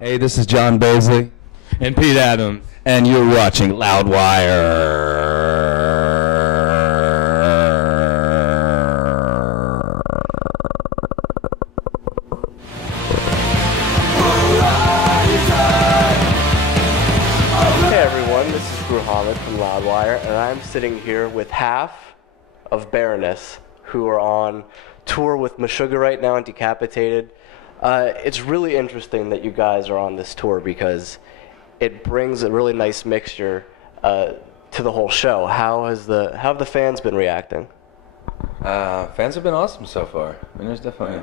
Hey, this is John Baizley. And Pete Adams. And you're watching Loudwire. Hey everyone, this is Muhammad from Loudwire, and I'm sitting here with half of Baroness, who are on tour with Meshuggah right now and Decapitated. It's really interesting that you guys are on this tour because it brings a really nice mixture to the whole show. How have the fans been reacting? Fans have been awesome so far. I mean, there's definitely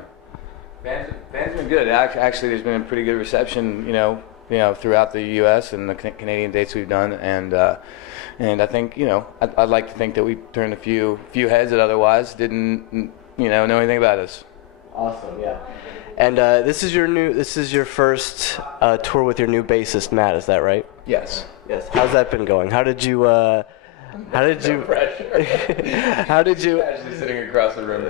fans have been good. Actually, there's been a pretty good reception, throughout the U.S. and the Canadian dates we've done, and I think, I'd like to think that we turned a few heads that otherwise didn't, know anything about us. Awesome, yeah. And this is your first tour with your new bassist Matt, is that right? Yes. Yes. How's that been going? How did you? No pressure. How did you? Actually sitting across the room.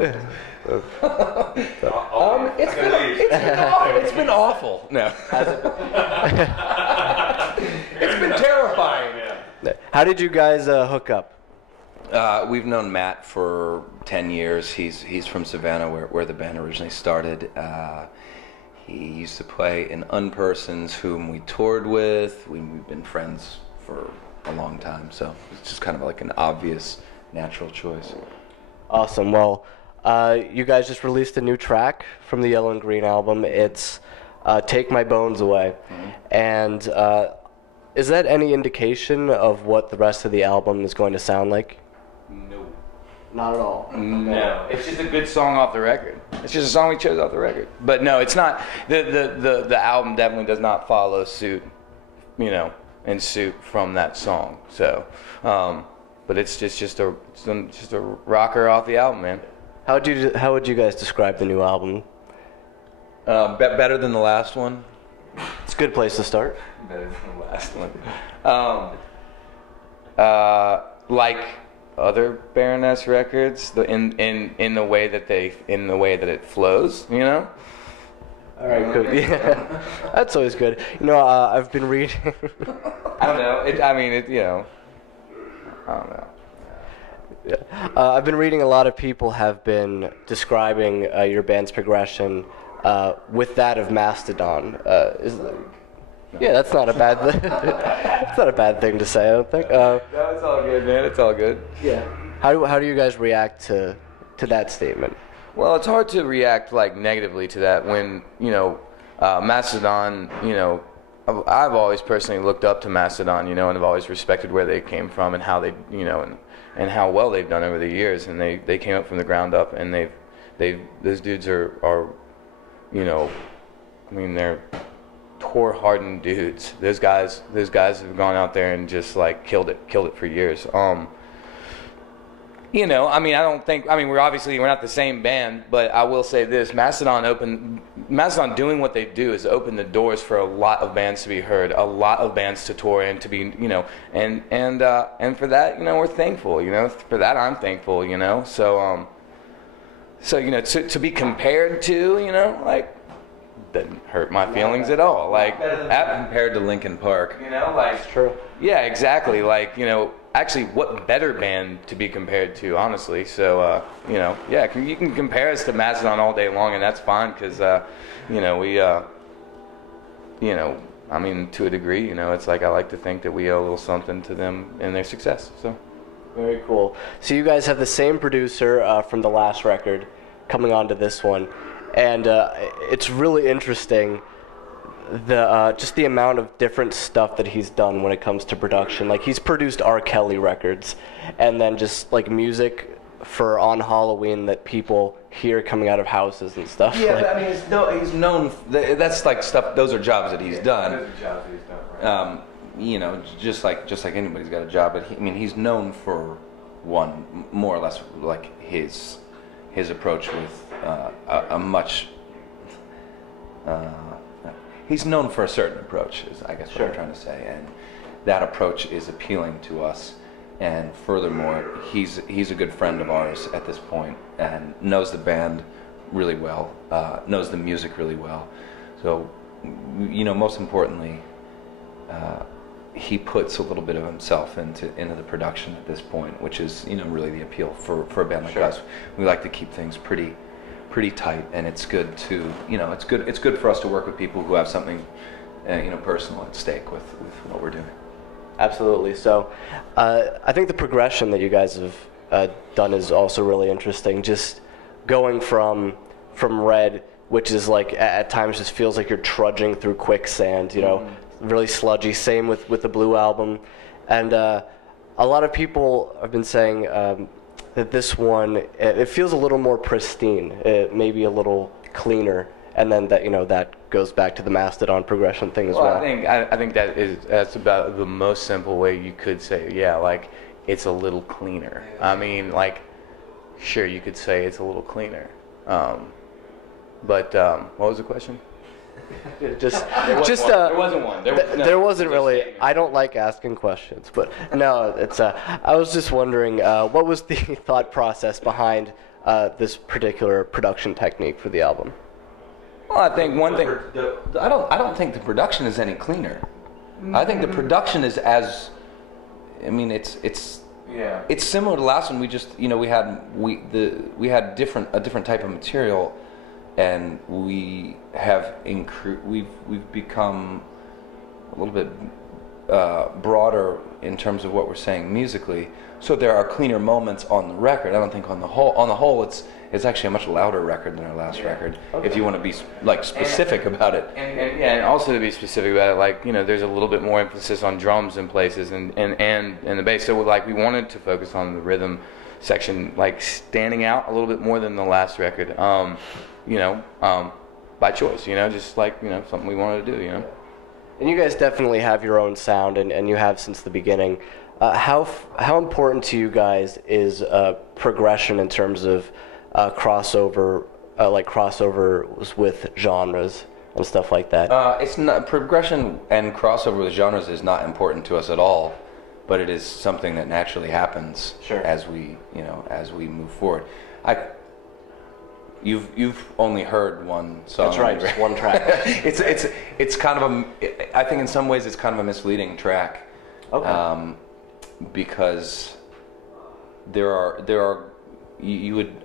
It's been awful. No. It's been terrifying. How did you guys hook up? We've known Matt for 10 years. He's from Savannah, where the band originally started. He used to play in Unpersons, whom we toured with. We've been friends for a long time, so it's just kind of like an obvious, natural choice. Awesome. Well, you guys just released a new track from the Yellow and Green album. It's Take My Bones Away. Mm-hmm. And is that any indication of what the rest of the album is going to sound like? No. Not at all. No. It's just a good song off the record. It's just a song we chose off the record. But no, it's not. The album definitely does not follow suit, in suit from that song. So, but it's just a rocker off the album, man. How would you guys describe the new album? Better than the last one. It's a good place to start. Better than the last one. Like other Baroness records, in the way that it flows, All right, good. Yeah, that's always good. I've been reading. I don't know. I don't know. Yeah. I've been reading a lot of people have been describing your band's progression with that of Mastodon. Yeah, that's not a bad thing. It's not a bad thing to say, I don't think. No, it's all good, man. It's all good. Yeah. How do you guys react to that statement? Well, it's hard to react negatively to that when Mastodon. I've always personally looked up to Mastodon, and I've always respected where they came from and how they, and how well they've done over the years. And they came up from the ground up, and those dudes are, they're tour-hardened dudes. Those guys have gone out there and just killed it for years. I don't think. We're not the same band, but I will say this: Mastodon doing what they do has opened the doors for a lot of bands to be heard, a lot of bands to tour and to be, and for that, we're thankful. For that, I'm thankful. To be compared to, doesn't hurt my feelings at all. Compared to Linkin Park. It's true. Yeah, exactly. Actually, what better band to be compared to, honestly? So, yeah, you can compare us to Mastodon all day long, and that's fine, because, we, to a degree, it's I like to think that we owe a little something to them and their success, so. Very cool. So you guys have the same producer from the last record coming on to this one, and it's really interesting just the amount of different stuff that he's done when it comes to production. He's produced R. Kelly records, and then just music for On Halloween that people hear coming out of houses and stuff. Yeah, he's known. That's stuff. Those are jobs that he's done. Those are jobs that he's done. Right. Just like anybody's got a job, but he's known for one, more or less, his approach with a much. He's known for a certain approach, is I guess what I'm trying to say, and that approach is appealing to us. And furthermore, he's a good friend of ours at this point, and knows the band really well, knows the music really well. So most importantly, he puts a little bit of himself into the production at this point, which is really the appeal for a band like us. We like to keep things pretty tight, and it's good to it's good for us to work with people who have something personal at stake with what we're doing. Absolutely. So I think the progression that you guys have done is also really interesting. Just going from Red, which is like at times just feels like you're trudging through quicksand, really sludgy. Same with the Blue album, and a lot of people have been saying that this one it feels a little more pristine, maybe a little cleaner, and then that goes back to the Mastodon progression thing as well. I think that's about the most simple way you could say, like it's a little cleaner. I mean, like, sure, you could say it's a little cleaner. But what was the question? There wasn't one. There wasn't really. I don't like asking questions, but no, it's. I was just wondering, what was the thought process behind this particular production technique for the album? Well, I think one thing. I don't think the production is any cleaner. I think the production is as. I mean, it's similar to the last one. We just we had a different type of material. And we have we've become a little bit broader in terms of what we're saying musically. So there are cleaner moments on the record. I don't think on the whole it's actually a much louder record than our last record. Okay. If you want to be specific about it. And also to be specific about it, there's a little bit more emphasis on drums in places and the bass. So we wanted to focus on the rhythm section, standing out a little bit more than the last record. By choice, just something we wanted to do, And you guys definitely have your own sound, and you have since the beginning. How important to you guys is progression in terms of crossover, crossovers with genres and stuff like that? It's not progression and crossover with genres is not important to us at all, but it is something that naturally happens as we move forward. You've only heard one song. That's right, just one track. It's kind of I think in some ways it's kind of a misleading track. Okay. Because there are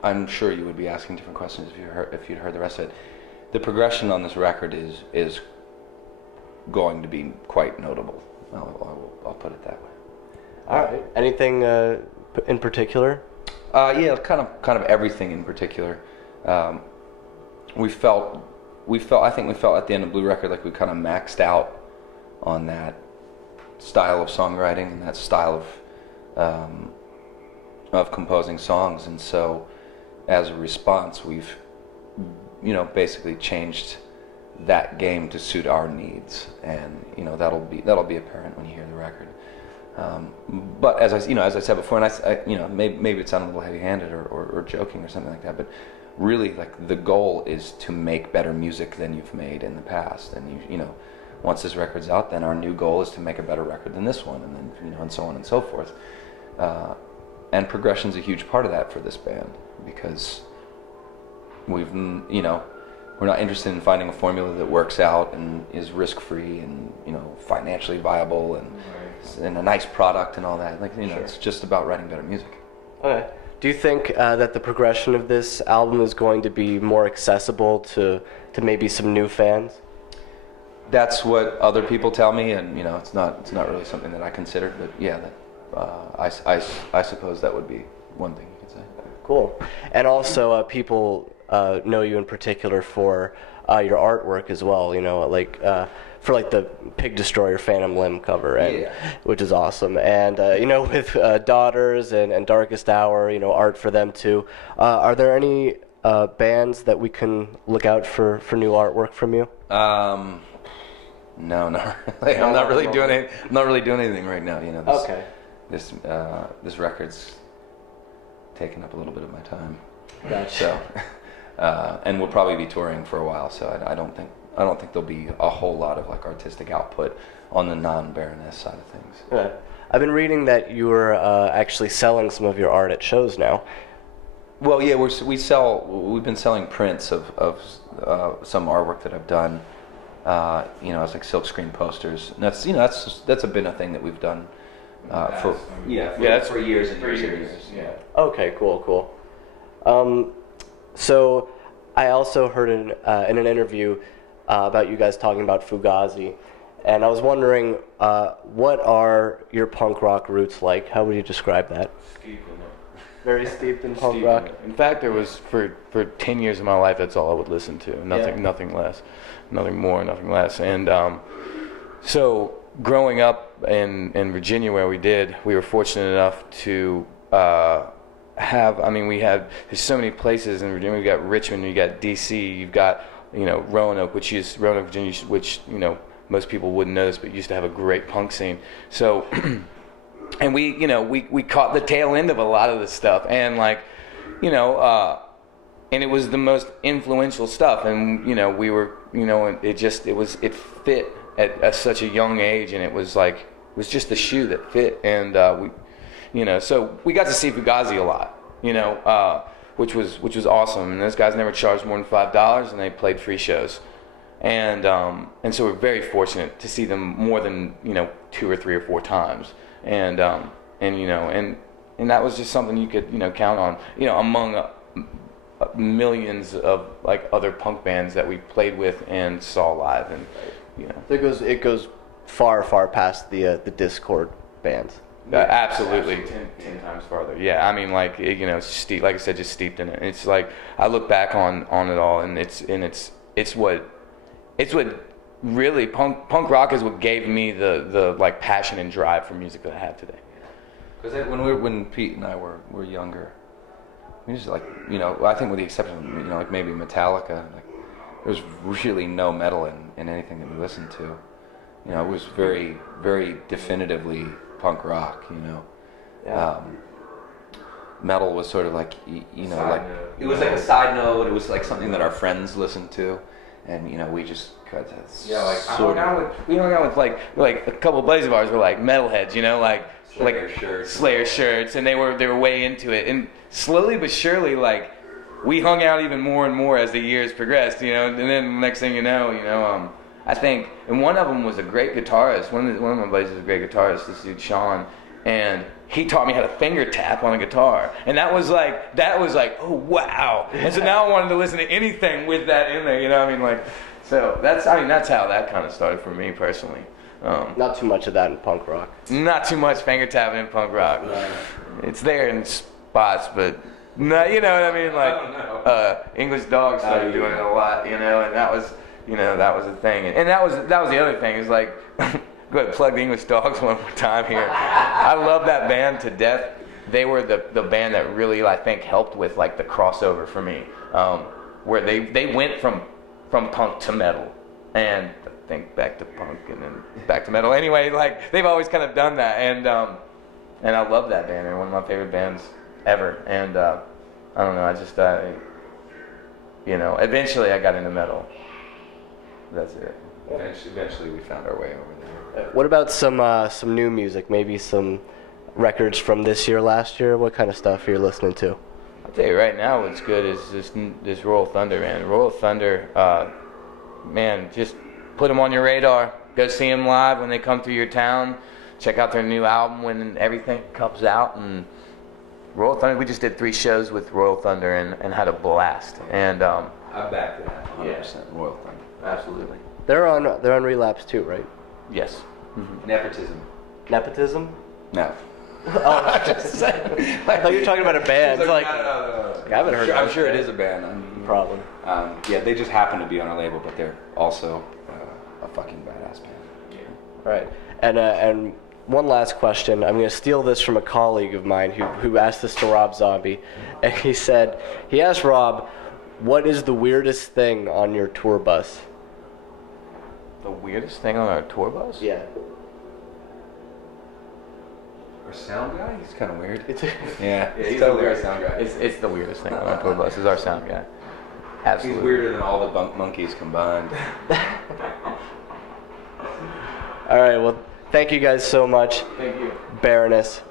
I'm sure you would be asking different questions if you'd heard the rest of it. The progression on this record is going to be quite notable. I'll put it that way. All right. Anything in particular? Yeah, kind of everything in particular. We felt at the end of Blue Record like we kind of maxed out on that style of songwriting and that style of composing songs, and so as a response we've basically changed that game to suit our needs, and that'll be apparent when you hear the record. But as I said before, and maybe it sounded a little heavy-handed or joking or something like that, but really, the goal is to make better music than you've made in the past. And once this record's out, then our new goal is to make a better record than this one, and then and so on and so forth. And progression's a huge part of that for this band, because we're not interested in finding a formula that works out and is risk-free and financially viable and a nice product and all that. It's just about writing better music. Okay. Do you think that the progression of this album is going to be more accessible to maybe some new fans? That's what other people tell me, and it's not really something that I considered. But yeah, I suppose that would be one thing you could say. Cool. And also, people know you in particular for your artwork as well. For the Pig Destroyer Phantom Limb cover, which is awesome. And with Daughters and Darkest Hour, art for them too. Are there any bands that we can look out for new artwork from you? No, not really. I'm not really doing anything right now. Okay. This record's taking up a little bit of my time. Gotcha. So, and we'll probably be touring for a while. So I don't think there'll be a whole lot of artistic output on the non-Baroness side of things. Okay. I've been reading that you were actually selling some of your art at shows now. Well, yeah, we've been selling prints of some artwork that I've done you know, as like silkscreen posters. And that's, you know, that's been a thing that we've done for years and years. Yeah. Okay, cool. So I also heard in an interview about you guys talking about Fugazi, and I was wondering, what are your punk rock roots like? How would you describe that? Very steeped in punk rock. In fact, there was for 10 years of my life, that's all I would listen to. Nothing less, nothing more, nothing less. And so growing up in Virginia, where we were fortunate enough to have. I mean, there's so many places in Virginia. We've got Richmond, you got D.C., you've got, you know, Roanoke, Virginia, which, you know, most people wouldn't know this, but used to have a great punk scene. So. And we caught the tail end of a lot of this stuff, and like, you know, and it was the most influential stuff, and you know, we were, you know, it fit at such a young age, and it was just the shoe that fit, and so we got to see Fugazi a lot, you know, which was awesome, and those guys never charged more than $5, and they played free shows, and so we're very fortunate to see them more than, you know, 2 or 3 or 4 times. And you know, and that was just something you could, you know, count on, you know, among millions of like other punk bands that we played with and saw live, and you know, it goes far past the Discord bands. Absolutely, 10 times farther. Yeah, I mean, like, you know, it's like I said, just steeped in it. And it's like I look back on it all, and it's what really punk rock is what gave me the like passion and drive for music that I have today. Because when Pete and I were younger, we just, like, you know, I think with the exception of, you know, like maybe Metallica, like there was really no metal in anything that we listened to. You know, it was very, very definitively punk rock. You know, metal was sort of like, you know, like it was like a side note. It was like something that our friends listened to. And, you know, we just got to we hung out with like a couple of buddies of ours were like metalheads, you know, like Slayer shirts, and they were way into it. And slowly but surely, like, we hung out even more and more as the years progressed, you know. And then next thing you know, I think, and one of them was a great guitarist. One of my buddies was a great guitarist. This dude Sean, and he taught me how to finger tap on a guitar, and that was like, oh wow. And so now I wanted to listen to anything with that in there, you know what I mean? Like, so that's how that kind of started for me personally. Not too much of that in punk rock. Not too much finger tapping in punk rock. It's there in spots, but no, you know what I mean? Like, English Dog started doing it a lot, you know, and that was a thing, and that was the other thing, is like. Go ahead, plug the English Dogs one more time here. I love that band to death. They were the band that really, I think, helped with like the crossover for me, where they went from punk to metal, and I think back to punk and then back to metal. Anyway, like, they've always kind of done that, and I love that band. They're one of my favorite bands ever. And I don't know, I just you know, eventually I got into metal. That's it. Eventually we found our way over there. What about some new music? Maybe some records from this year, last year? What kind of stuff are you listening to? I'll tell you right now, what's good is this Royal Thunder, man. Royal Thunder, man, just put them on your radar. Go see them live when they come through your town. Check out their new album when everything comes out. And Royal Thunder, we just did 3 shows with Royal Thunder and had a blast. And I back that 100%. Yeah. Royal Thunder, absolutely. They're on Relapse too, right? Yes. Mm-hmm. Nepotism? No. Oh, I thought you were talking about a band. No. I haven't heard. I'm sure it is a band. Probably. Yeah, they just happen to be on our label, but they're also a fucking badass band. Yeah. Right. And one last question. I'm going to steal this from a colleague of mine who asked this to Rob Zombie, and he asked Rob, "What is the weirdest thing on your tour bus?" The weirdest thing on our tour bus? Yeah. Our sound guy? He's kind of weird. Yeah, he's totally our sound guy. It's the weirdest thing on our tour bus is our sound guy. Absolutely. He's weirder than all the bunk monkeys combined. All right, well, thank you guys so much. Thank you. Baroness.